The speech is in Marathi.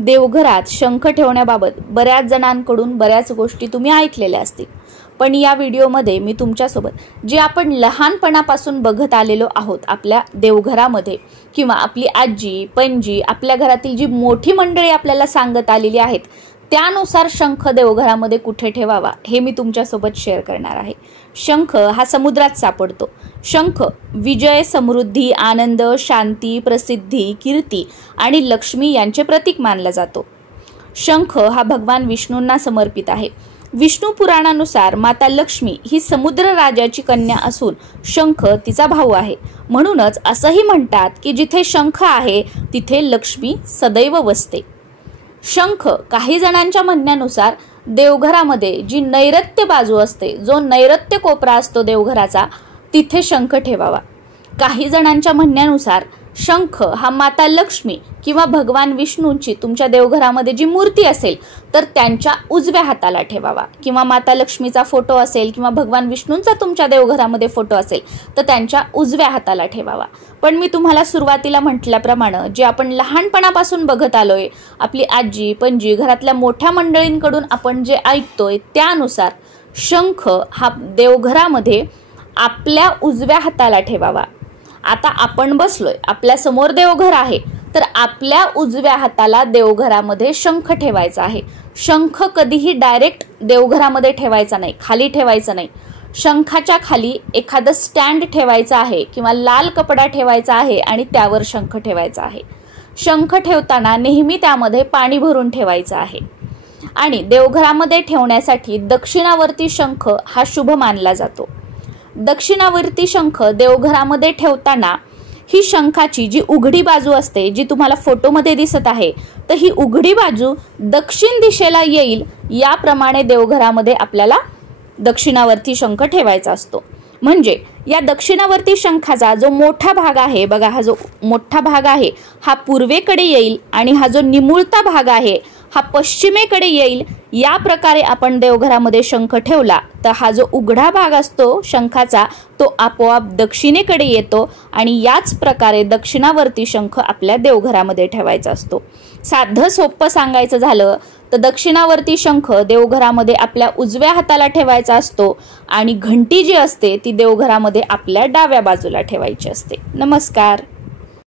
देवघरात शंख ठेवण्याबाबत बऱ्याच जणांकडून बऱ्याच गोष्टी तुम्ही ऐकलेल्या असतील, पण या व्हिडिओमध्ये मी तुमच्यासोबत जे आपण लहानपणापासून बघत आलेलो आहोत आपल्या देवघरामध्ये किंवा आपली आजी पणजी आपल्या घरातील जी मोठी मंडळी आपल्याला सांगत आलेली आहेत त्यानुसार शंख देवघरामध्ये कुठे ठेवावा हे मी तुमच्यासोबत शेअर करणार आहे। शंख हा समुद्रात सापडतो। शंख विजय, समृद्धी, आनंद, शांती, प्रसिद्धी, कीर्ती आणि लक्ष्मी यांचे प्रतीक मानला जातो। शंख हा भगवान विष्णूंना समर्पित आहे। विष्णू पुराणानुसार माता लक्ष्मी ही समुद्र राजाची कन्या असून शंख तिचा भाऊ आहे। म्हणूनच असंही म्हणतात की जिथे शंख आहे तिथे लक्ष्मी सदैव वसते। शंख काही जणांच्या म्हणण्यानुसार देवघरामध्ये जी नैऋत्य बाजू असते, जो नैऋत्य कोपरा असतो देवघराचा, तिथे शंख ठेवावा। काही जणांच्या म्हणण्यानुसार शंख हा माता लक्ष्मी किंवा भगवान विष्णूंची तुमच्या देवघरामध्ये जी मूर्ती असेल तर त्यांच्या उजव्या हाताला ठेवावा, किंवा माता लक्ष्मीचा फोटो असेल किंवा भगवान विष्णूंचा तुमच्या देवघरामध्ये फोटो असेल तर त्यांच्या उजव्या हाताला ठेवावा। पण मी तुम्हाला सुरुवातीला म्हटल्याप्रमाणे जे आपण लहानपणापासून बघत आलोय, आपली आजी पणजी घरातल्या मोठ्या मंडळींकडून आपण जे ऐकतोय त्यानुसार शंख हा देवघरामध्ये आपल्या उजव्या हाताला ठेवावा। आता आपण बसलोय, आपल्या समोर देवघर आहे, तर आपल्या उजव्या हाताला देवघरामध्ये शंख ठेवायचा आहे। शंख कधीही डायरेक्ट देवघरामध्ये ठेवायचा नाही, खाली ठेवायचा नाही। शंखाच्या खाली एखादं स्टँड ठेवायचं आहे किंवा लाल कपडा ठेवायचा आहे आणि त्यावर शंख ठेवायचा आहे। शंख ठेवताना नेहमी त्यामध्ये पाणी भरून ठेवायचं आहे। आणि देवघरामध्ये ठेवण्यासाठी दक्षिणावर्ती शंख हा शुभ मानला जातो। दक्षिणावर्ती शंख देवघरामध्ये ठेवताना ही शंखाची जी उघडी बाजू असते, जी तुम्हाला फोटोमध्ये दिसत आहे, तर ही उघडी बाजू दक्षिण दिशेला येईल याप्रमाणे देवघरामध्ये आपल्याला दक्षिणावर्ती शंख ठेवायचा असतो। म्हणजे या दक्षिणावर्ती शंखाचा जो मोठा भाग आहे बघा, हा जो मोठा भाग आहे हा पूर्वेकडे येईल आणि हा जो निमुळता भाग आहे हा पश्चिमेकडे येईल। या प्रकारे आपण देवघरामध्ये शंख ठेवला तर हा जो उघडा भाग असतो शंखाचा तो आपोआप दक्षिणेकडे येतो आणि याच प्रकारे दक्षिणावर्ती शंख आपल्या देवघरामध्ये ठेवायचा असतो। साधं सोपं सांगायचं झालं तर दक्षिणावर्ती शंख देवघरामध्ये आपल्या उजव्या हाताला ठेवायचा असतो आणि घंटी जी असते ती देवघरामध्ये आपल्या डाव्या बाजूला ठेवायची असते। नमस्कार।